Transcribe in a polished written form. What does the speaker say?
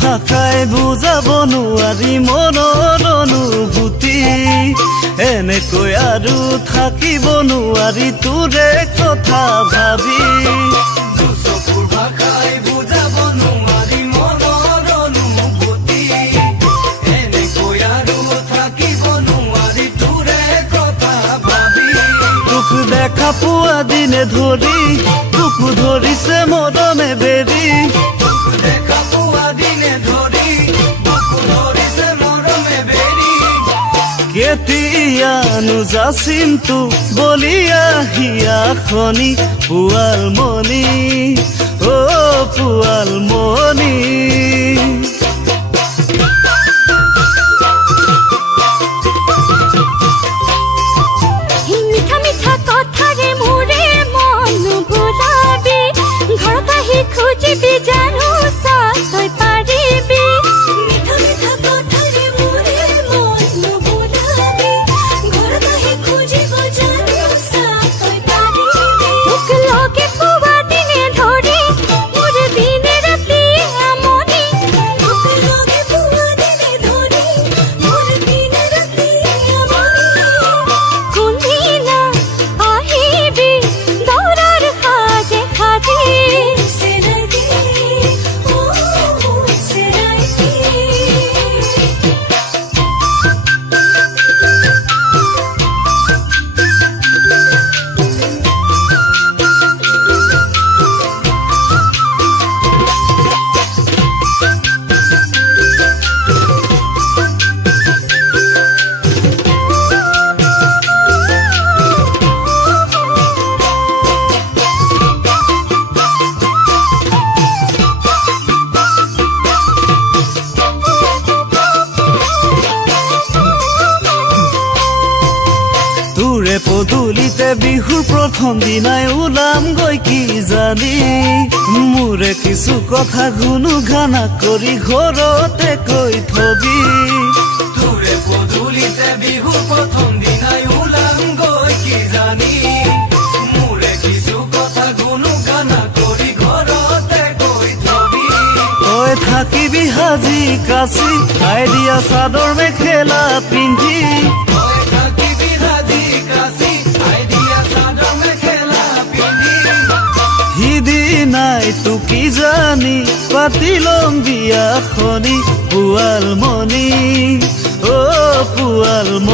ভাষাই বুজাব নোৱাৰি মনৰ অনুভূতি এনেকৈ আৰু থাকিব নোৱাৰি তোৰে কথা ভাবি চকুৰ ভাষাই বুজাব নোৱাৰি মনৰ অনুভূতি এনেকৈ আৰু থাকিব নোৱাৰি তোৰে কথা ভাবি তোক দেখা পোৱা দিনে ধৰি তোক ধৰিছে মৰমে বেৰি দেখা পোৱা দিনে ধৰি তোক ধৰিছে মৰমে বেৰি কেতিয়ানো যাচিম তোক বলিয়া হিয়া খনি পোৱালমণি অ' পোৱালমণি মিঠা মিঠা কথাৰে মোৰে মন ভোলাবি ঘৰত আহি খুজিবি জানো তই পাৰিবি মিঠা মিঠা কথাৰে মোৰে মন ভোলাবি ঘৰত আহি খুজিব জানো তই পাৰিবি তোক লগে পোৱা দিনে ধৰি মোৰ দিনে ৰাতি আমনি তোক লগে পোৱা দিনে ধৰি মোৰ দিনে ৰাতি আমনি কোনদিনা আহিবি দৌৰাৰ সাজে সাজি চেৰাইবি চেৰাইবি তোৰে পদূলিতে বিহুৰ প্ৰথম দিনাই ওলাম গৈ কি জানি মোৰে কিছু কথা গুণু গানা কৰি ঘৰতে কৈ থবি তোৰে পদূলিতে বিহুৰ প্ৰথম দিনাই ওলাম গৈ কি জানি মোৰে কিছু কথা গুণু গানা কৰি ঘৰতে কৈ থবি তই থাকিবি সাজি কাচি আই দিয়া চাদৰ মেখেলা পিন্ধি তই থাকিবি সাজি কাচি আই দিয়া চাদৰ মেখেলা পিন্ধি সিদিনাই তো কি জানি পাতি ল'ম বিয়াখনি পোৱালমণি অ' পোৱালমণি